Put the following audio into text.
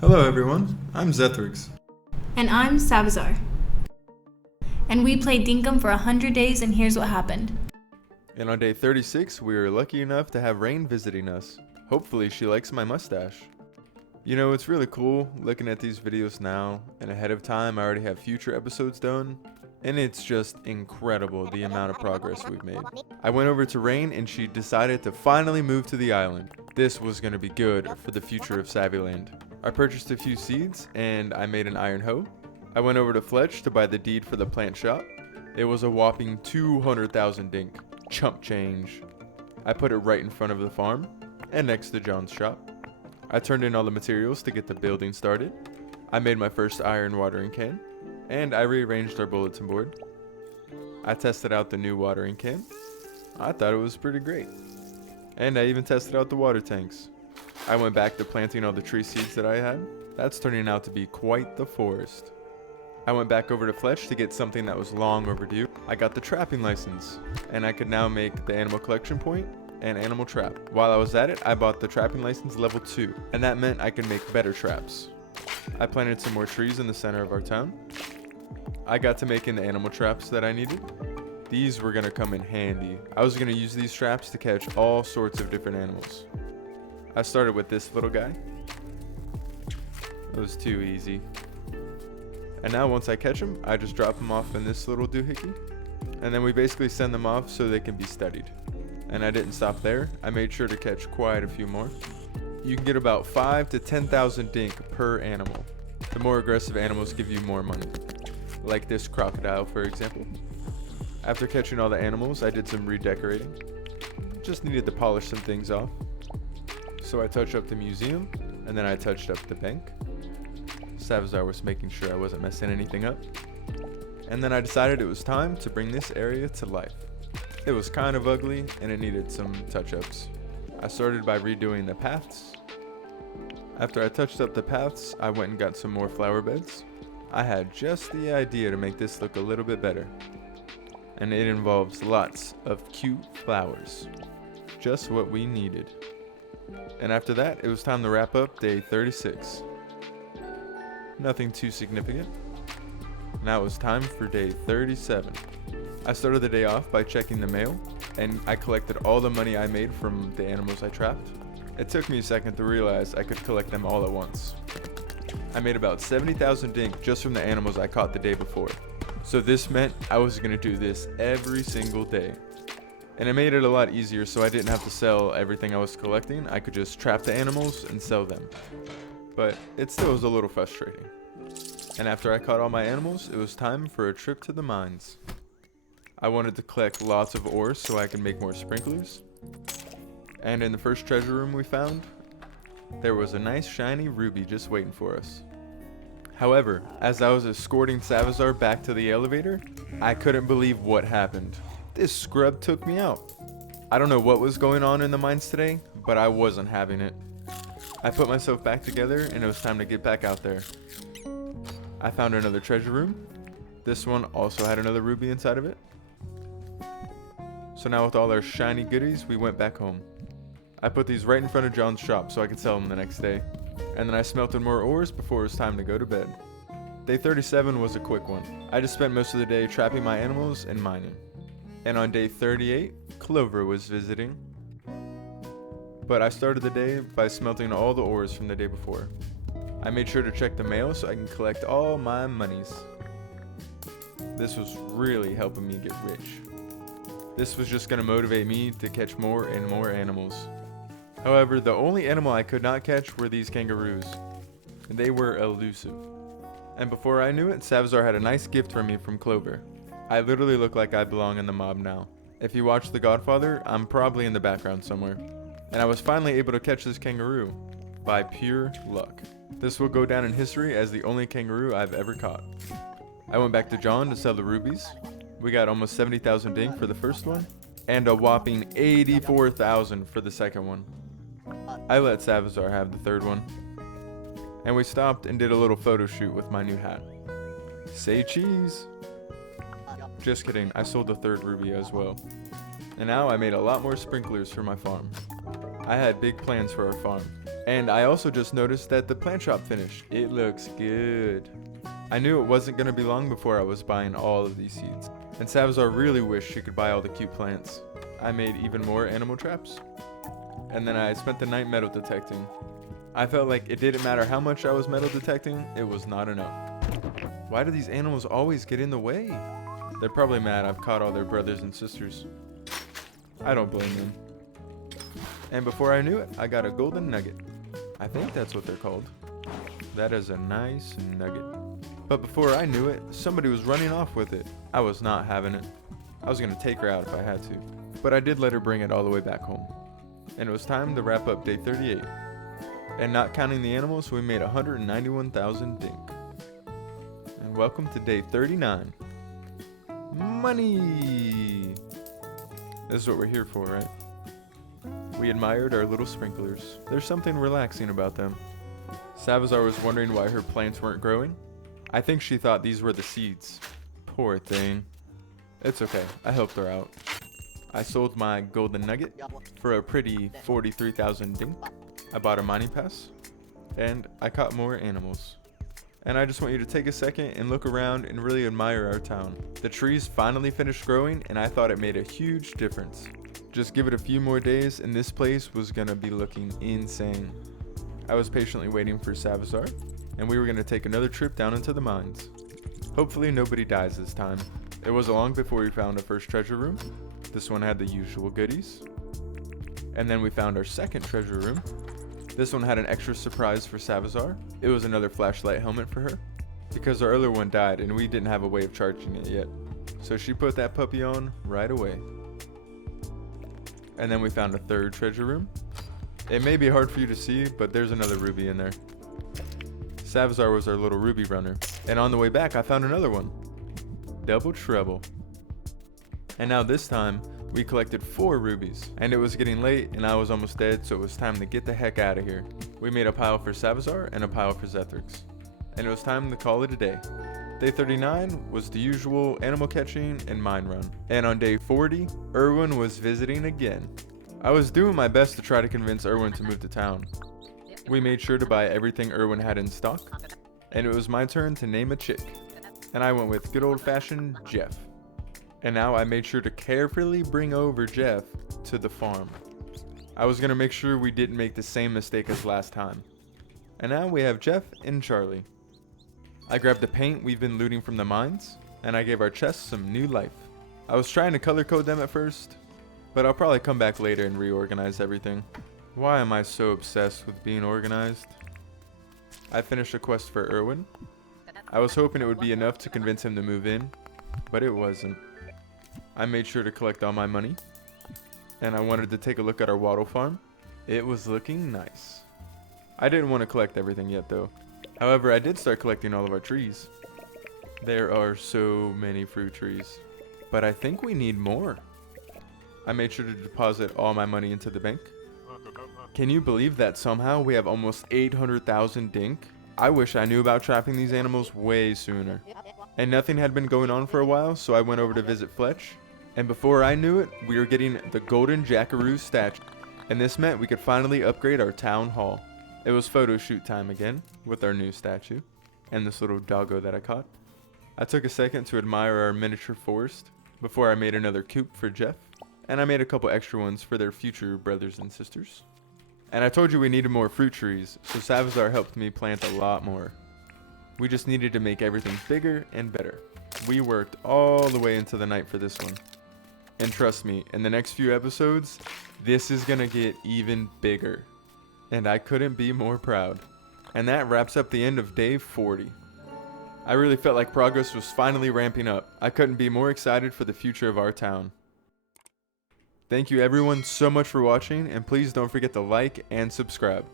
Hello everyone, I'm Zethrix. And I'm Savazar. And we played Dinkum for 100 days, and here's what happened. And on day 36, we were lucky enough to have Rain visiting us. Hopefully she likes my mustache. You know, it's really cool looking at these videos now, and ahead of time I already have future episodes done, and it's just incredible the amount of progress we've made. I went over to Rain and she decided to finally move to the island. This was going to be good for the future of Savvyland. I purchased a few seeds and I made an iron hoe. I went over to Fletch to buy the deed for the plant shop. It was a whopping 200,000 dink. Chump change. I put it right in front of the farm and next to John's shop. I turned in all the materials to get the building started. I made my first iron watering can and I rearranged our bulletin board. I tested out the new watering can. I thought it was pretty great. And I even tested out the water tanks. I went back to planting all the tree seeds that I had. That's turning out to be quite the forest. I went back over to Fletch to get something that was long overdue. I got the trapping license, and I could now make the animal collection point and animal trap. While I was at it, I bought the trapping license level 2, and that meant I could make better traps. I planted some more trees in the center of our town. I got to making the animal traps that I needed. These were gonna come in handy. I was gonna use these traps to catch all sorts of different animals. I started with this little guy. It was too easy. And now once I catch them, I just drop them off in this little doohickey. And then we basically send them off so they can be studied. And I didn't stop there. I made sure to catch quite a few more. You can get about 5 to 10,000 dink per animal. The more aggressive animals give you more money. Like this crocodile, for example. After catching all the animals, I did some redecorating. Just needed to polish some things off. So I touched up the museum, and then I touched up the bank. Savazar was making sure I wasn't messing anything up. And then I decided it was time to bring this area to life. It was kind of ugly, and it needed some touch-ups. I started by redoing the paths. After I touched up the paths, I went and got some more flower beds. I had just the idea to make this look a little bit better. And it involves lots of cute flowers. Just what we needed. And after that, it was time to wrap up day 36. Nothing too significant. Now it was time for day 37. I started the day off by checking the mail, and I collected all the money I made from the animals I trapped. It took me a second to realize I could collect them all at once. I made about 70,000 dink just from the animals I caught the day before. So this meant I was going to do this every single day. And it made it a lot easier so I didn't have to sell everything I was collecting. I could just trap the animals and sell them. But it still was a little frustrating. And after I caught all my animals, it was time for a trip to the mines. I wanted to collect lots of ores so I could make more sprinklers. And in the first treasure room we found, there was a nice shiny ruby just waiting for us. However, as I was escorting Savazar back to the elevator, I couldn't believe what happened. This scrub took me out. I don't know what was going on in the mines today, but I wasn't having it. I put myself back together and it was time to get back out there. I found another treasure room. This one also had another ruby inside of it. So now with all our shiny goodies, we went back home. I put these right in front of John's shop so I could sell them the next day. And then I smelted more ores before it was time to go to bed. Day 37 was a quick one. I just spent most of the day trapping my animals and mining. And on day 38, Clover was visiting. But I started the day by smelting all the ores from the day before. I made sure to check the mail so I can collect all my monies. This was really helping me get rich. This was just going to motivate me to catch more and more animals. However, the only animal I could not catch were these kangaroos. They were elusive. And before I knew it, Savazar had a nice gift for me from Clover. I literally look like I belong in the mob now. If you watch The Godfather, I'm probably in the background somewhere. And I was finally able to catch this kangaroo by pure luck. This will go down in history as the only kangaroo I've ever caught. I went back to John to sell the rubies. We got almost 70,000 dink for the first one and a whopping 84,000 for the second one. I let Savazar have the third one. And we stopped and did a little photo shoot with my new hat. Say cheese! Just kidding, I sold the third ruby as well. And now I made a lot more sprinklers for my farm. I had big plans for our farm, And I also just noticed that the plant shop finished. It looks good. I knew it wasn't going to be long before I was buying all of these seeds. And Savazar really wished she could buy all the cute plants. I made even more animal traps. And then I spent the night metal detecting. I felt like it didn't matter how much I was metal detecting, it was not enough. Why do these animals always get in the way? They're probably mad I've caught all their brothers and sisters. I don't blame them. And before I knew it, I got a golden nugget. I think that's what they're called. That is a nice nugget. But before I knew it, somebody was running off with it. I was not having it. I was going to take her out if I had to. But I did let her bring it all the way back home. And it was time to wrap up day 38. And not counting the animals, we made 191,000 dink. And welcome to day 39. Money! This is what we're here for, right? We admired our little sprinklers. There's something relaxing about them. Savazar was wondering why her plants weren't growing. I think she thought these were the seeds. Poor thing. It's okay, I helped her out. I sold my golden nugget for a pretty 43,000 dink. I bought a mining pass, and I caught more animals. And I just want you to take a second and look around and really admire our town. The trees finally finished growing, and I thought it made a huge difference. Just give it a few more days and this place was gonna be looking insane. I was patiently waiting for Savazar, and we were gonna take another trip down into the mines. Hopefully nobody dies this time. It wasn't long before we found our first treasure room. This one had the usual goodies. And then we found our second treasure room. This one had an extra surprise for Savazar. It was another flashlight helmet for her, because our other one died and we didn't have a way of charging it yet. So she put that puppy on right away. And then we found a third treasure room. It may be hard for you to see, but there's another ruby in there. Savazar was our little ruby runner. And on the way back, I found another one. Double trouble. And now this time, we collected 4 rubies. And it was getting late and I was almost dead, so it was time to get the heck out of here. We made a pile for Savazar and a pile for Zethrix. And it was time to call it a day. Day 39 was the usual animal catching and mine run. And on day 40, Erwin was visiting again. I was doing my best to try to convince Erwin to move to town. We made sure to buy everything Erwin had in stock. And it was my turn to name a chick. And I went with good old-fashioned Jeff. And now I made sure to carefully bring over Jeff to the farm. I was gonna make sure we didn't make the same mistake as last time. And now we have Jeff and Charlie. I grabbed the paint we've been looting from the mines, and I gave our chests some new life. I was trying to color code them at first, but I'll probably come back later and reorganize everything. Why am I so obsessed with being organized? I finished a quest for Erwin. I was hoping it would be enough to convince him to move in, but it wasn't. I made sure to collect all my money, and I wanted to take a look at our wattle farm. It was looking nice. I didn't want to collect everything yet though. However, I did start collecting all of our trees. There are so many fruit trees, but I think we need more. I made sure to deposit all my money into the bank. Can you believe that somehow we have almost 800,000 dink? I wish I knew about trapping these animals way sooner. And nothing had been going on for a while, so I went over to visit Fletch. And before I knew it, we were getting the golden jackaroo statue. And this meant we could finally upgrade our town hall. It was photo shoot time again, with our new statue, and this little doggo that I caught. I took a second to admire our miniature forest, before I made another coop for Jeff, and I made a couple extra ones for their future brothers and sisters. And I told you we needed more fruit trees, so Savazar helped me plant a lot more. We just needed to make everything bigger and better. We worked all the way into the night for this one. And trust me, in the next few episodes, this is gonna get even bigger. And I couldn't be more proud. And that wraps up the end of day 40. I really felt like progress was finally ramping up. I couldn't be more excited for the future of our town. Thank you everyone so much for watching, and please don't forget to like and subscribe.